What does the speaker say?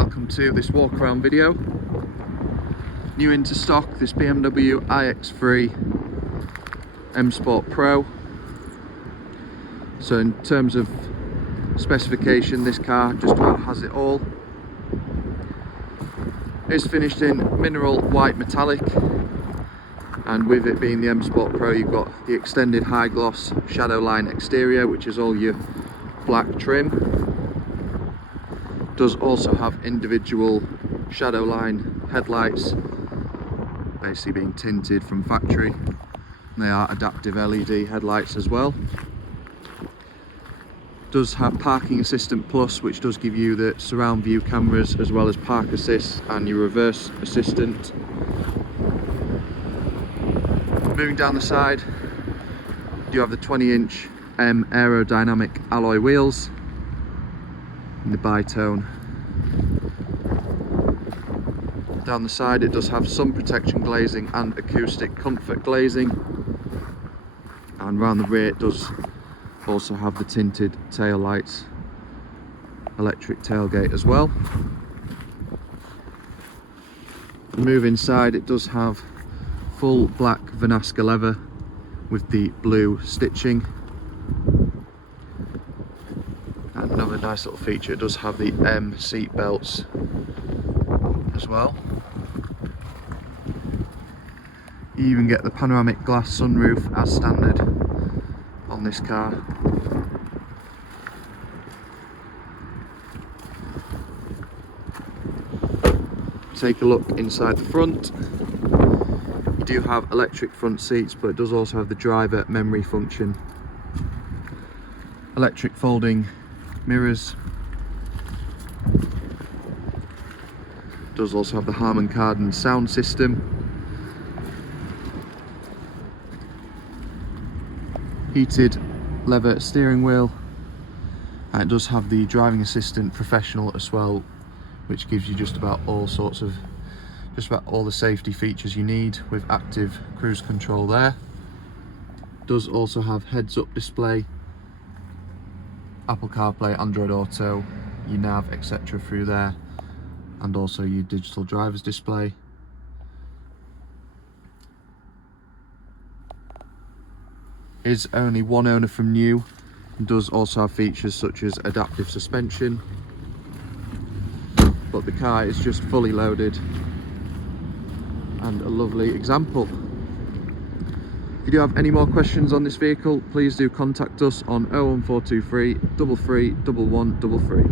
welcome to this walk around video. New into stock, this BMW Ix3 M Sport Pro. So in terms of specification, this car just about has it all. It's finished in mineral white metallic, and with it being the M Sport Pro, you've got the extended high gloss shadow line exterior, which is all your black trim. Does also have individual shadow line headlights, basically being tinted from factory. They are adaptive LED headlights as well. Does have parking assistant plus, which does give you the surround view cameras as well as park assist and your reverse assistant. Moving down the side, you have the 20-inch aerodynamic alloy wheels in the bi-tone. Down the side it does have sun protection glazing and acoustic comfort glazing, and round the rear it does also have the tinted tail lights, electric tailgate as well. Move inside, it does have full black Vernasca leather with the blue stitching. And another nice little feature, it does have the M seat belts as well. You even get the panoramic glass sunroof as standard on this car. Take a look inside the front. You do have electric front seats, but it does also have the driver memory function. Electric folding mirrors. Does also have the Harman Kardon sound system. Heated leather steering wheel, and it does have the driving assistant professional as well, which gives you just about all the safety features you need with active cruise control there. Does also have heads-up display, Apple CarPlay, Android Auto, your nav, etc. through there, and also your digital driver's display. Is only one owner from new, and does also have features such as adaptive suspension, but the car is just fully loaded and a lovely example. If you do have any more questions on this vehicle, please do contact us on 01423 33 1133.